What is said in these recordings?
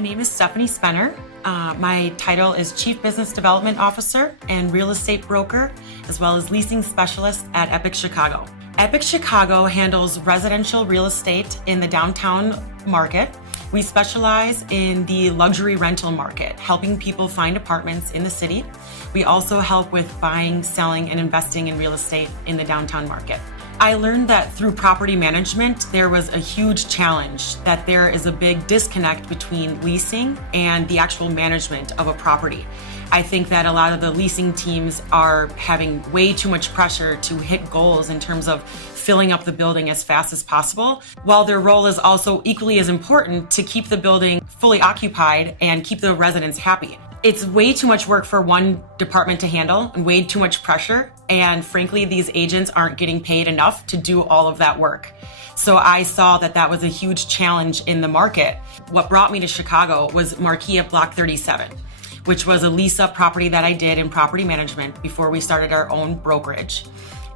My name is Stephanie Spenner. My title is Chief Business Development Officer and Real Estate Broker, as well as Leasing Specialist at Epoch Chicago. Epoch Chicago handles residential real estate in the downtown market. We specialize in the luxury rental market, helping people find apartments in the city. We also help with buying, selling, and investing in real estate in the downtown market. I learned that through property management, there was a huge challenge, that there is a big disconnect between leasing and the actual management of a property. I think that a lot of the leasing teams are having way too much pressure to hit goals in terms of filling up the building as fast as possible, while their role is also equally as important to keep the building fully occupied and keep the residents happy. It's way too much work for one department to handle and way too much pressure. And frankly, these agents aren't getting paid enough to do all of that work. So I saw that that was a huge challenge in the market. What brought me to Chicago was Marquis at Block 37, which was a lease-up property that I did in property management before we started our own brokerage.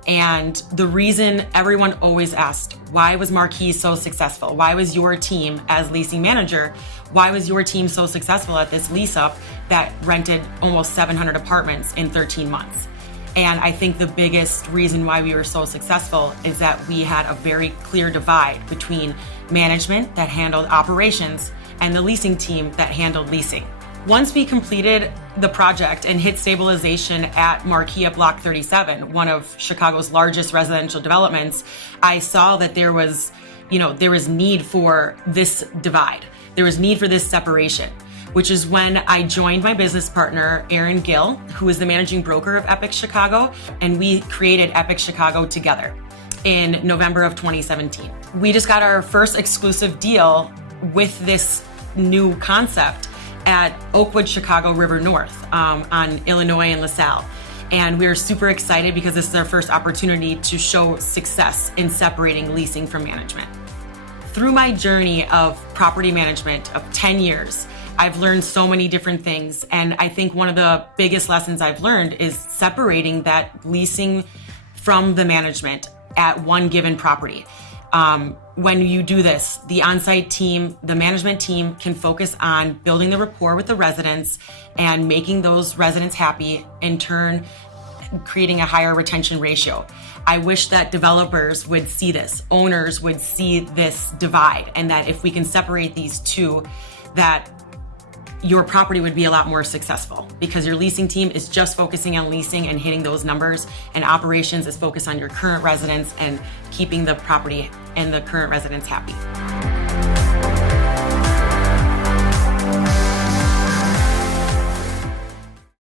And the reason everyone always asked, why was Marquis so successful? Why was your team as leasing manager, why was your team so successful at this lease up that rented almost 700 apartments in 13 months? And I think the biggest reason why we were so successful is that we had a very clear divide between management that handled operations and the leasing team that handled leasing. Once we completed the project and hit stabilization at Marquis at Block 37, one of Chicago's largest residential developments, I saw that there was need for this divide. There was need for this separation, which is when I joined my business partner, Aaron Gill, who is the managing broker of Epoch Chicago, and we created Epoch Chicago together in November of 2017. We just got our first exclusive deal with this new concept at Oakwood Chicago River North on Illinois and LaSalle. And we're super excited because this is our first opportunity to show success in separating leasing from management. Through my journey of property management of 10 years, I've learned so many different things. And I think one of the biggest lessons I've learned is separating that leasing from the management at one given property. When you do this, the on-site team, the management team can focus on building the rapport with the residents and making those residents happy, in turn, creating a higher retention ratio. I wish that developers would see this, owners would see this divide, and that if we can separate these two, that your property would be a lot more successful, because your leasing team is just focusing on leasing and hitting those numbers, and operations is focused on your current residents and keeping the property and the current residents happy.